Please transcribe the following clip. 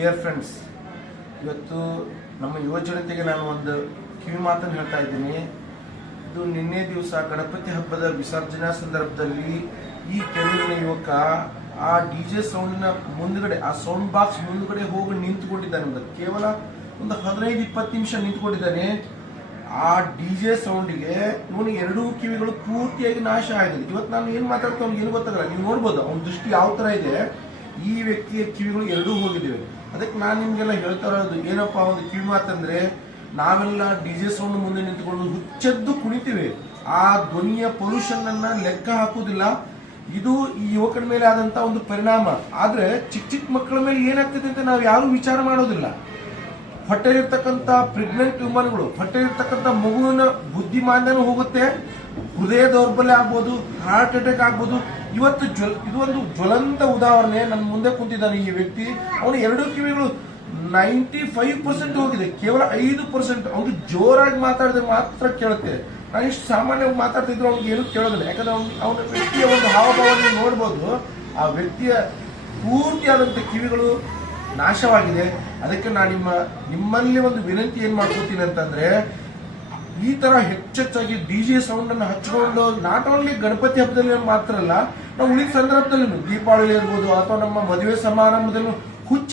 Dear friends, ಇವತ್ತು ನಮ್ಮ ಯುವ ಜನತೆಗೆ ನಾನು ಒಂದು ಕಿವಿ ಮಾತನ್ನು ಹೇಳ್ತಾ ಇದ್ದೀನಿ. ಇದು ನಿನ್ನೆ ದಿವಸ ಗಣಪತಿ ಹಬ್ಬದ ವಿಸರ್ಜನಾ ಸಂದರ್ಭದಲ್ಲಿ ಈ ಕೆರೂರಿನ ಯುವಕ ಆ ಡಿಜೆ ಸೌಂಡಿನ ಮುಂದ್ಗಡೆ, ಆ ಸೌಂಡ್ ಬಾಕ್ಸ್ ಮುಂದ್ಗಡೆ ಹೋಗಿ ನಿಂತುಕೊಂಡಿದ್ದಾನೆ. ಕೇವಲ ಒಂದು 15-20 ನಿಮಿಷ ನಿಂತುಕೊಂಡಿದ್ದಾನೆ. ಆ ಡಿಜೆ ಸೌಂಡಿಗೆ ಇವನು ಎರಡೂ ಕಿವಿಗಳು ಪೂರ್ತಿಯಾಗಿ ನಾಶ ಆಗಿದೆ. ಇವತ್ತು ನಾನು ಏನ್ ಮಾತಾಡ್ತಾ ಅವ್ನಿಗೆ ಏನು ಗೊತ್ತಾಗಲ್ಲ. ನೀವು ನೋಡ್ಬೋದು ಅವನ ದೃಷ್ಟಿ ಯಾವ ತರ ಇದೆ. ಈ ವ್ಯಕ್ತಿಯ ಕಿವಿಗಳು ಎರಡೂ ಹೋಗಿದ್ದೇವೆ. ಅದಕ್ಕೆ ನಾನು ನಿಮ್ಗೆಲ್ಲ ಹೇಳ್ತಾ ಇರೋದು ಏನಪ್ಪ, ಒಂದು ಕಿವಿ ಮಾತಂದ್ರೆ, ನಾವೆಲ್ಲ ಡಿಜೆ ಸೌಂಡ್ ಮುಂದೆ ನಿಂತ್ಕೊಂಡು ಹುಚ್ಚೆದ್ದು ಕುಣಿತೀವಿ. ಆ ಧ್ವನಿಯ ಪೊಲ್ಯೂಷನ್ ಅನ್ನ ಲೆಕ್ಕ ಹಾಕುವುದಿಲ್ಲ. ಇದು ಈ ಯುವಕರ ಮೇಲೆ ಆದಂತ ಒಂದು ಪರಿಣಾಮ. ಆದ್ರೆ ಚಿಕ್ಕ ಚಿಕ್ಕ ಮಕ್ಕಳ ಮೇಲೆ ಏನಾಗ್ತದೆ ಅಂತ ನಾವು ಯಾರು ವಿಚಾರ ಮಾಡೋದಿಲ್ಲ. ಹೊಟ್ಟೆಲಿರ್ತಕ್ಕಂಥ ಪ್ರೆಗ್ನೆಂಟ್ ವುಮನ್ಗಳು, ಹೊಟ್ಟೆಲಿರ್ತಕ್ಕಂಥ ಮಗುವಿನ ಬುದ್ಧಿಮಾಂದ್ಯನೂ ಹೋಗುತ್ತೆ, ಹೃದಯ ದೌರ್ಬಲ್ಯ ಆಗ್ಬೋದು, ಹಾರ್ಟ್ ಅಟ್ಯಾಕ್ ಆಗ್ಬೋದು. ಇವತ್ತು ಇದು ಒಂದು ಜ್ವಲಂತ ಉದಾಹರಣೆ. ನನ್ನ ಮುಂದೆ ಕುಂತಿದ್ದಾನೆ ಈ ವ್ಯಕ್ತಿ. ಅವನು ಎರಡೂ ಕಿವಿಗಳು 95% ಹೋಗಿದೆ, ಕೇವಲ 5% ಅವ್ನು ಜೋರಾಗಿ ಮಾತಾಡಿದ್ರೆ ಮಾತ್ರ ಕೇಳುತ್ತೆ. ನಾನು ಇಷ್ಟು ಸಾಮಾನ್ಯವಾಗಿ ಮಾತಾಡ್ತಿದ್ರು ಅವ್ನಿಗೆ ಏನು ಕೇಳೋದಿಲ್ಲ. ಯಾಕಂದ್ರೆ ಅವನ ವ್ಯಕ್ತಿಯ ಒಂದು ಹಾವಭಾವ ನೋಡ್ಬೋದು. ಆ ವ್ಯಕ್ತಿಯ ಪೂರ್ತಿಯಾದಂಥ ಕಿವಿಗಳು ನಾಶವಾಗಿದೆ. ಅದಕ್ಕೆ ನಾನು ನಿಮ್ಮಲ್ಲಿ ಒಂದು ವಿನಂತಿ ಏನ್ ಮಾಡ್ಕೋತೀನಿ ಅಂತಂದ್ರೆ, ಈ ತರ ಹೆಚ್ಚೆಚ್ಚಾಗಿ ಡಿಜೆ ಸೌಂಡ್ ಅನ್ನು ಹಚ್ಕೊಂಡು ನಾಟ್ ಓನ್ಲಿ ಗಣಪತಿ ಹಬ್ಬದಲ್ಲಿ ಮಾತ್ರ ಅಲ್ಲ, ನಾವು ಉಳಿದ ಸಂದರ್ಭದಲ್ಲಿ ದೀಪಾವಳಿ ಇರ್ಬೋದು ಅಥವಾ ನಮ್ಮ ಮದುವೆ ಸಮಾರಂಭದಲ್ಲೂ